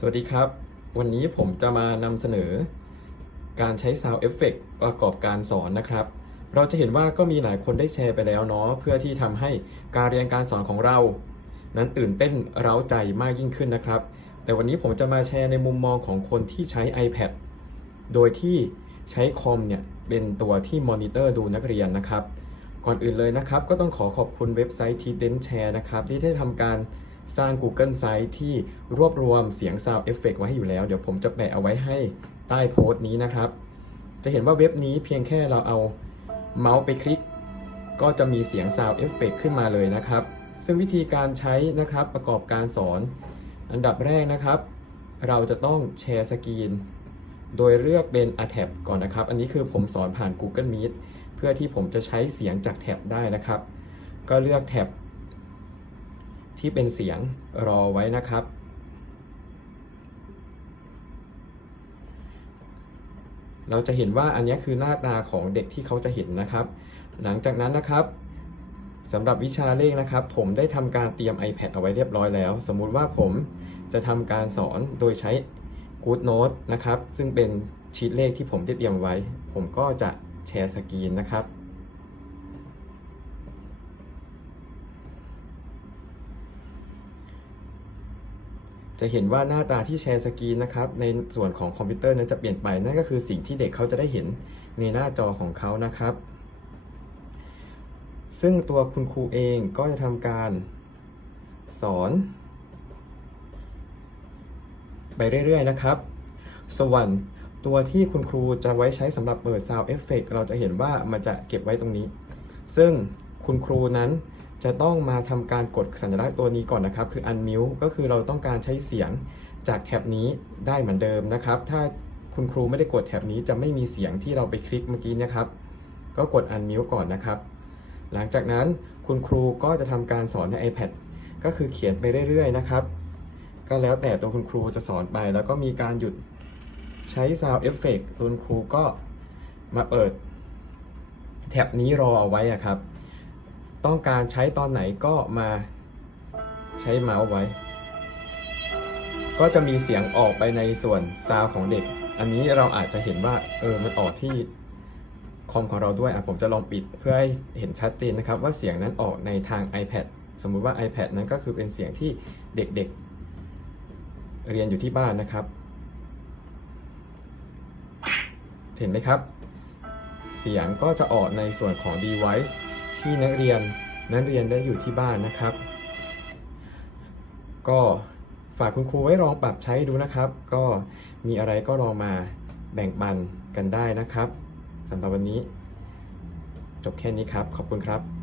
สวัสดีครับ วันนี้ผมจะมานำเสนอ การใช้ Sound Effect ประกอบการสอนนะครับ เราจะเห็นว่าก็มีหลายคนได้แชร์ไปแล้วเนาะเพื่อที่ทำให้การเรียนการสอนของเรา นั้นตื่นเต้นเร้าใจมากยิ่งขึ้นนะครับ แต่วันนี้ผมจะมาแชร์ในมุมมองของคนที่ใช้ iPad โดยที่ใช้คอมเนี่ยเป็นตัวที่มอนิเตอร์ดูนักเรียนนะครับ ก่อนอื่นเลยนะครับ ก็ต้องขอขอบคุณเว็บไซต์ t d e n Share นะครับที่ได้ทำการ สร้าง Google Site ที่รวบรวมเสียง Sound Effect ไว้ให้อยู่แล้ว เดี๋ยวผมจะแปะเอาไว้ให้ใต้โพสต์นี้นะครับ จะเห็นว่าเว็บนี้เพียงแค่เราเอาเมาส์ไปคลิก ก็จะมีเสียง Sound Effect ขึ้นมาเลยนะครับ ซึ่งวิธีการใช้นะครับประกอบการสอน อันดับแรกนะครับ เราจะต้องแชร์สกรีนโดยเลือกเป็น a t a b ก่อนนะครับ อันนี้คือผมสอนผ่าน Google Meet เพื่อที่ผมจะใช้เสียงจากแท็บได้นะครับ ก็เลือกแท็บ ที่เป็นเสียงรอไว้นะครับ เราจะเห็นว่าอันนี้คือหน้าตาของเด็กที่เขาจะเห็นนะครับ หลังจากนั้นนะครับสำหรับวิชาเลขนะครับ ผมได้ทำการเตรียม iPad เอาไว้เรียบร้อยแล้ว สมมุติว่าผมจะทำการสอนโดยใช้ Good Note นะครับ ซึ่งเป็นชีตเลขที่ผมได้เตรียมไว้ ผมก็จะแชร์สกรีนนะครับ จะเห็นว่าหน้าตาที่แชร์สกรีนนะครับในส่วนของคอมพิวเตอร์นั้นจะเปลี่ยนไปนั่นก็คือสิ่งที่เด็กเขาจะได้เห็นในหน้าจอของเขานะครับ ซึ่งตัวคุณครูเองก็จะทำการสอน ไปเรื่อยๆนะครับ ส่วนตัวที่คุณครูจะไว้ใช้สำหรับเปิด Sound Effect เราจะเห็นว่ามันจะเก็บไว้ตรงนี้ ซึ่งคุณครูนั้น จะต้องมาทำการกดสัญลักษณ์ตัวนี้ก่อนนะครับ คือ unmute ก็คือเราต้องการใช้เสียงจากแท็บนี้ได้เหมือนเดิมนะครับ ถ้าคุณครูไม่ได้กดแท็บนี้จะไม่มีเสียงที่เราไปคลิกเมื่อกี้นะครับ ก็กด unmute ก่อนนะครับ หลังจากนั้นคุณครูก็จะทำการสอนใน iPad ก็คือเขียนไปเรื่อยๆนะครับ ก็แล้วแต่ตัวคุณครูจะสอนไป แล้วก็มีการหยุดใช้ Sound Effect ตัวคุณครูก็มาเปิดแท็บนี้รอเอาไว้อะครับ ต้องการใช้ตอนไหนก็มาใช้เมาส์ไว้ ก็จะมีเสียงออกไปในส่วนซาวของเด็ก อันนี้เราอาจจะเห็นว่าเออมันออกที่คอมของเราด้วยอะผมจะลองปิดเพื่อให้เห็นชัดเจนนะครับ ว่าเสียงนั้นออกในทาง iPad สมมุติว่า iPad นั้นก็คือเป็นเสียงที่เด็กๆ เรียนอยู่ที่บ้านนะครับ เห็นไหมครับ เสียงก็จะออกในส่วนของ device ที่นักเรียนนักเรียนได้อยู่ที่บ้านนะครับ ก็ฝากคุณครูไว้ลองปรับใช้ดูนะครับ ก็มีอะไรก็ลองมาแบ่งปันกันได้นะครับสำหรับวันนี้ จบแค่นี้ครับ ขอบคุณครับ